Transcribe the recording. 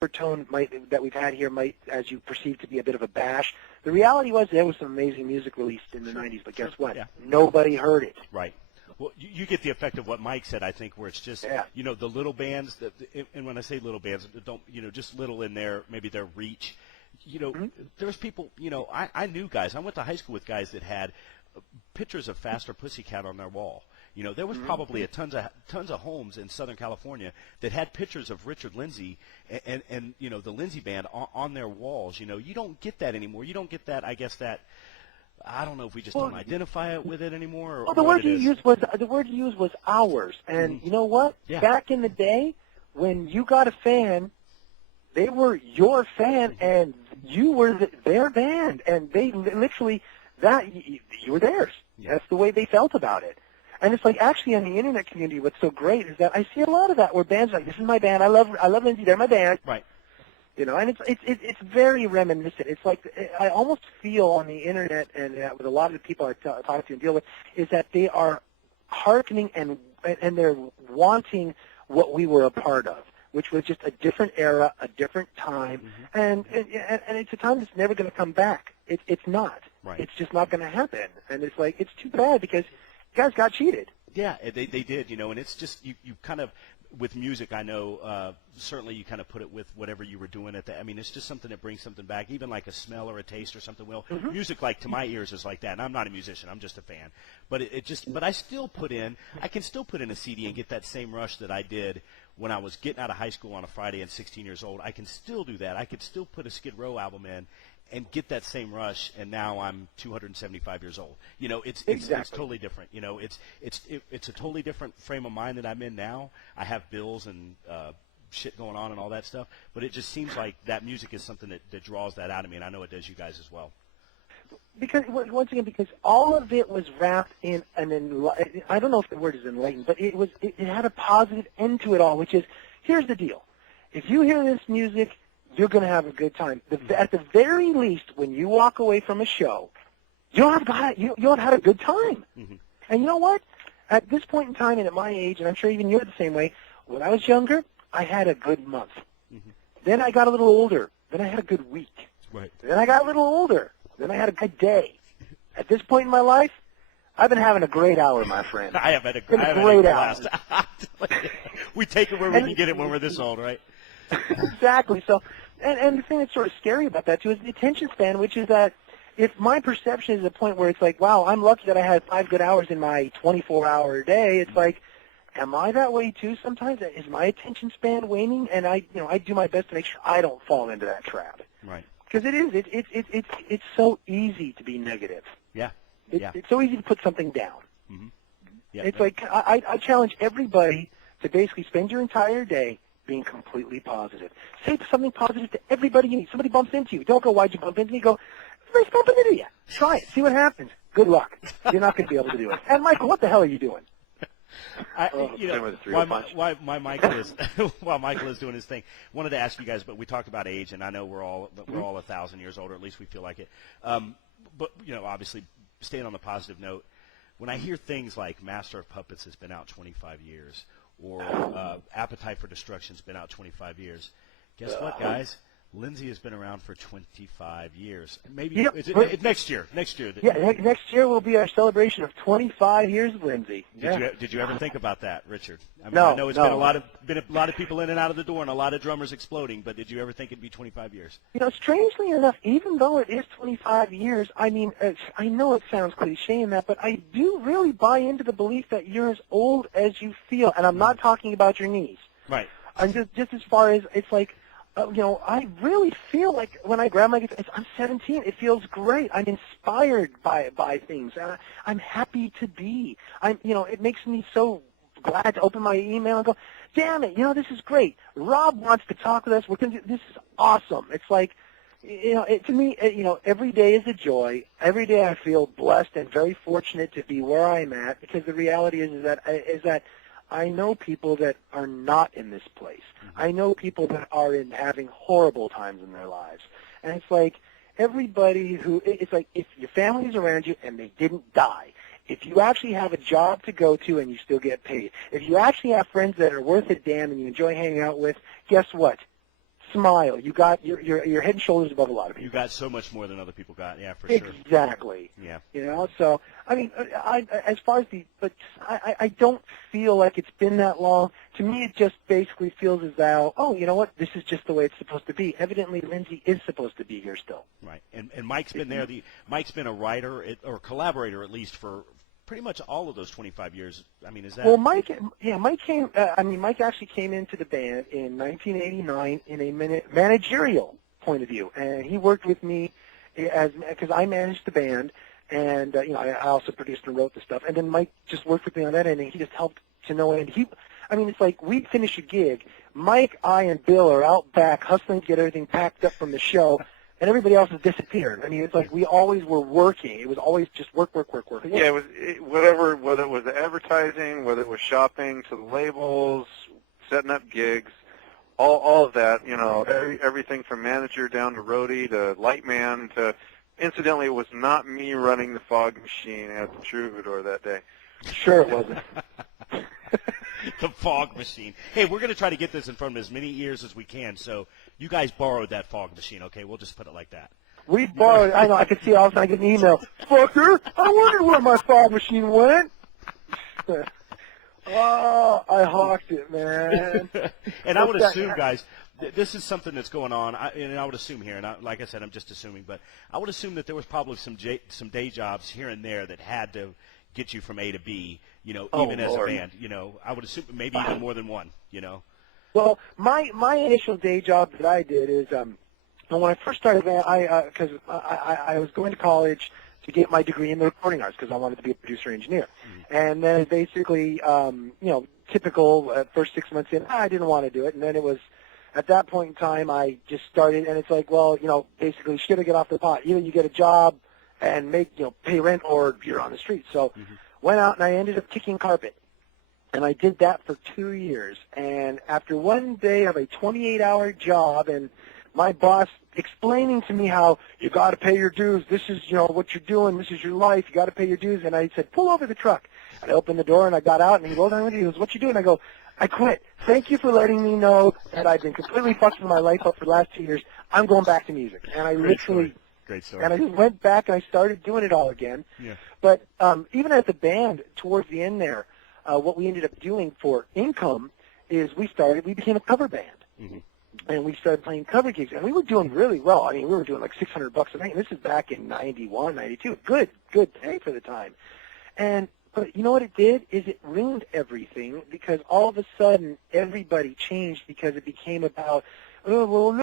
overtone that we've had here might, as you perceive, to be a bit of a bash. The reality was there was some amazing music released in the 90s, but guess what? Yeah. Nobody heard it. Right. Well, you get the effect of what Mike said, I think, where it's just, the little bands, and when I say little bands, don't, just little in their, maybe their reach. There's people, I knew guys. I went to high school with guys that had pictures of Faster Pussycat on their wall. There was probably tons of homes in Southern California that had pictures of Richard Lynzee and the Lynzee band on their walls. You don't get that anymore. You don't get that, I guess, that, I don't know if we just don't identify it with it anymore. Well, the word you used was ours. And you know what? Yeah. Back in the day, when you got a fan, they were your fan, and you were their band, and they literally you were theirs. Yeah. That's the way they felt about it. And it's like, actually, in the internet community, what's so great is that I see a lot of that where bands are like, this is my band, I love Lynzee, they're my band. Right. And it's very reminiscent. It's like, I almost feel on the internet and with a lot of the people I talk to and deal with, is that they are hearkening and they're wanting what we were a part of, which was just a different era, a different time, and it's a time that's never going to come back. It's not. Right. It's just not going to happen. And it's like, it's too bad because you guys got cheated. Yeah, they did, and it's just, you kind of, with music, I know, certainly you kind of put it with whatever you were doing at the, I mean, it's just something that brings something back, even like a smell or a taste or something. Well, music, like, to my ears is like that, and I'm not a musician, I'm just a fan. But but I can still put in a CD and get that same rush that I did when I was getting out of high school on a Friday and 16 years old. I can still do that. I could still put a Skid Row album in and get that same rush, and now I'm 275 years old. It's totally different. It's a totally different frame of mind that I'm in now. I have bills and shit going on and all that stuff, but it just seems like that music is something that draws that out of me, and I know it does you guys as well. Because once again, because all of it was wrapped in I don't know if the word is enlightened, but it had a positive end to it all, which is, here's the deal: if you hear this music, you're going to have a good time. At the very least, when you walk away from a show, you'll have had a good time. And you know what? At this point in time, and at my age, and I'm sure even you're the same way, when I was younger, I had a good month. Then I got a little older. Then I had a good week. Right. Then I got a little older. Then I had a good day. At this point in my life, I've been having a great hour, my friend. I have had a great hour. We take it where we can get it when we're this old, right? Exactly. So, and the thing that's sort of scary about that, too, is the attention span, which is that if my perception is a point where it's like, wow, I'm lucky that I had 5 good hours in my 24-hour day, it's like, am I that way, too, sometimes? Is my attention span waning? And I do my best to make sure I don't fall into that trap. Right. Because it's so easy to be negative. Yeah. It's so easy to put something down. Yeah. It's like, I challenge everybody to basically spend your entire day being completely positive. Say something positive to everybody you meet. Somebody bumps into you. Don't go, why'd you bump into me? Go, somebody's bumping into you. Try it. See what happens. Good luck. You're not going to be able to do it. And, Michael, what the hell are you doing? While Michael is doing his thing, wanted to ask you guys, but we talked about age, and I know we're all 1,000 years older, at least we feel like it. But obviously, staying on the positive note, when I hear things like Master of Puppets has been out 25 years, or Appetite for Destruction's been out 25 years, guess what, guys? Lynzee has been around for 25 years. Maybe next year. Yeah, next year will be our celebration of 25 years of Lynzee. Did you ever think about that, Richard? I know it's been a lot of people in and out of the door and a lot of drummers exploding, but did you ever think it'd be 25 years? Strangely enough, even though it is 25 years, I mean, I know it sounds cliche in that, but I do really buy into the belief that you're as old as you feel, and I'm not talking about your knees. Right. I'm just as far as it's like, I really feel like when I grab my guitar, I'm 17. It feels great. I'm inspired by things. I'm happy to be. It makes me so glad to open my email and go, damn it, this is great. Rob wants to talk with us. This is awesome. It's like, to me, every day is a joy. Every day I feel blessed and very fortunate to be where I'm at, because the reality is that I know people that are not in this place. I know people that are having horrible times in their lives. And it's like it's like if your family's around you and they didn't die, if you actually have a job to go to and you still get paid, if you actually have friends that are worth a damn and you enjoy hanging out with, guess what? smile. You got your head and shoulders above a lot of people. You got so much more than other people got. Yeah, for sure. Exactly. Yeah. You know, so I mean, as far as I don't feel like it's been that long. To me, it just basically feels as though, oh, you know what, this is just the way it's supposed to be. Evidently, Lynzee is supposed to be here still. Right. And Mike's been there. Mike's been a writer or collaborator at least for pretty much all of those 25 years. I mean, is that? Well, Mike came. Mike actually came into the band in 1989 in a managerial point of view, and he worked with me because I managed the band, and I also produced and wrote the stuff. And then Mike just worked with me on that end, and he just helped to no end. It's like we'd finish a gig. Mike, I, and Bill are out back hustling to get everything packed up from the show. And everybody else has disappeared. I mean, it's like we always were working. It was always just work. Yeah, whether it was the advertising, whether it was shopping to the labels, setting up gigs, all of that, everything from manager down to roadie to light man to, incidentally, it was not me running the fog machine at the Troubadour that day. Sure it wasn't. The fog machine. Hey, we're going to try to get this in front of as many ears as we can, so you guys borrowed that fog machine, okay? We'll just put it like that. We borrowed. I know. I could see all of a sudden I get an email. Fucker, I wondered where my fog machine went. Oh, I hawked it, man. And I would assume, guys, this is something that's going on, and I would assume here, and like I said, I'm just assuming, but I would assume that there was probably some day jobs here and there that had to get you from A to B, even as a band. I would assume maybe even more than one, Well, my initial day job that I did is when I first started, because I was going to college to get my degree in the recording arts because I wanted to be a producer engineer, and then basically, typical first 6 months in, I didn't want to do it, and then it was at that point in time I just started, and it's like, well, basically, shit or get off the pot. Either you get a job and pay rent, or you're on the street. So went out and I ended up kicking carpet. And I did that for 2 years. And after one day of a 28-hour job and my boss explaining to me how you got to pay your dues, this is, what you're doing, this is your life, you got to pay your dues. And I said, pull over the truck. And I opened the door and I got out and he rolled down with me. He goes, what you doing? I go, I quit. Thank you for letting me know that I've been completely fucking my life up for the last 2 years. I'm going back to music. And I literally... Great story. And I just went back and I started doing it all again. Yeah. But even as a band, towards the end there, what we ended up doing for income is we became a cover band. Mm-hmm. And we started playing cover gigs. And we were doing really well. I mean, we were doing like $600 a night. And this is back in 91, 92. Good pay for the time. But you know what it did is it ruined everything because all of a sudden everybody changed because it became about, oh, well,